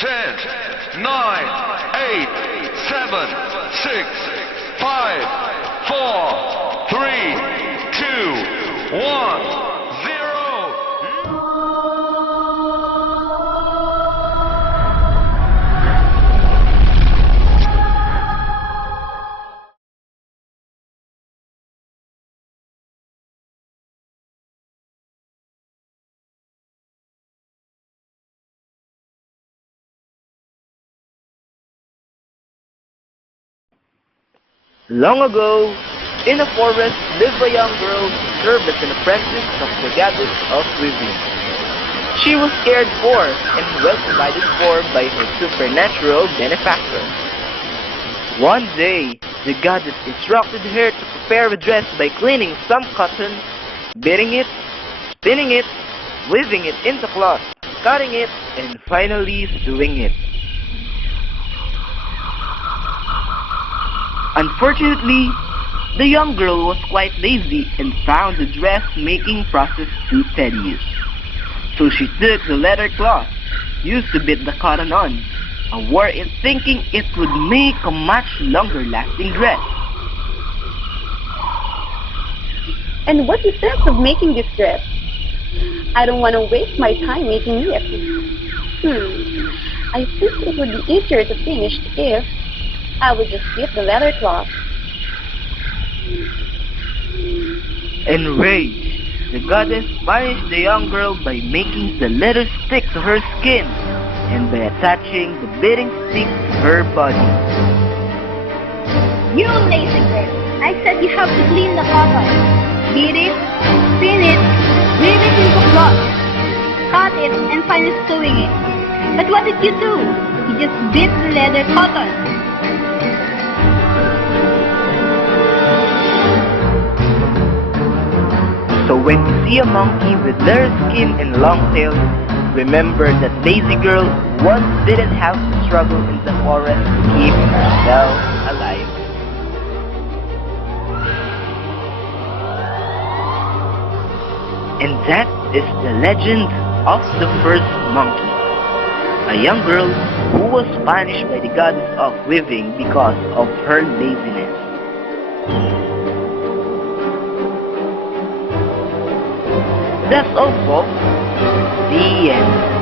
10, 9, 8, 7, 6, 5, 4, 3, 2, 1, 0. Long ago, in a forest lived a young girl who served as an apprentice of the goddess of weaving. She was cared for and well provided for by her supernatural benefactor. One day, the goddess instructed her to prepare a dress by cleaning some cotton, beating it, spinning it, weaving it into cloth, cutting it, and finally sewing it. Unfortunately, the young girl was quite lazy and found the dressmaking process too tedious. So she took the leather cloth used to beat the cotton on and wore it thinking it would make a much longer lasting dress. And what's the sense of making this dress? I don't want to waste my time making it. I think it would be easier to finish if I would just beat the leather cloth. Enraged, the goddess punished the young girl by making the leather stick to her skin and by attaching the beating stick to her body. You lazy girl! I said you have to clean the cotton. Beat it, spin it, weave it into cloth, cut it, and finish sewing it. But what did you do? You just beat the leather cotton. So when you see a monkey with leather skin and long tail, remember that lazy girl once didn't have to struggle in the forest to keep herself alive. And that is the legend of the first monkey, a young girl who was punished by the goddess of weaving because of her laziness. That's all, folks. The end.